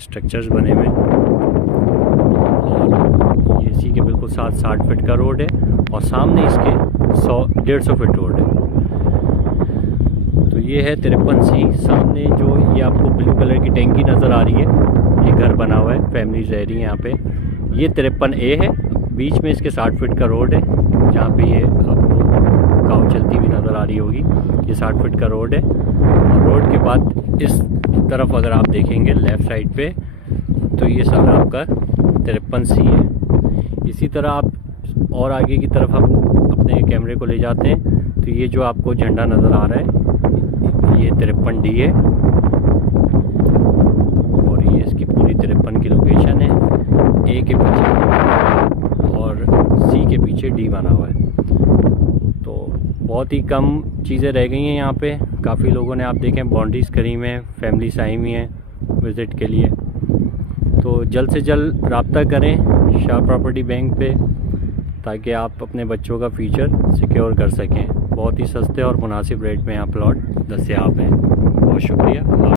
Structures बने हुए और ये इसी के बिल्कुल साथ 60 फीट का रोड है और सामने इसके 100-150 फीट रोड है। तो ये है 53C। सामने जो ये आपको ब्लू कलर की टैंकी नज़र आ रही है, ये घर बना हुआ है, फैमिलीज रह रही है यहाँ पे। ये 53A है। बीच में इसके 60 फीट का रोड है जहाँ पे ये आपको गाँव चलती हुई नज़र आ रही होगी। ये 60 फीट का रोड है और रोड के बाद इस तरफ अगर आप देखेंगे लेफ़्ट साइड पे तो ये सारा आपका 53C है। इसी तरह आप और आगे की तरफ हम अपने कैमरे को ले जाते हैं तो ये जो आपको झंडा नज़र आ रहा है ये 53D है और ये इसकी पूरी 53 की लोकेशन है। A के पीछे और C के पीछे D बना हुआ है। तो बहुत ही कम चीज़ें रह गई हैं यहाँ पे। काफ़ी लोगों ने आप देखें बाउंड्रीज़ करी हुई हैं, फैमिलीज आई हुई हैं विज़िट के लिए। तो जल्द से जल्द रब्ता करें शाह प्रॉपर्टी बैंक पे ताकि आप अपने बच्चों का फ्यूचर सिक्योर कर सकें। बहुत ही सस्ते और मुनासिब रेट में यहाँ प्लॉट दस्तयाब हैं। बहुत शुक्रिया।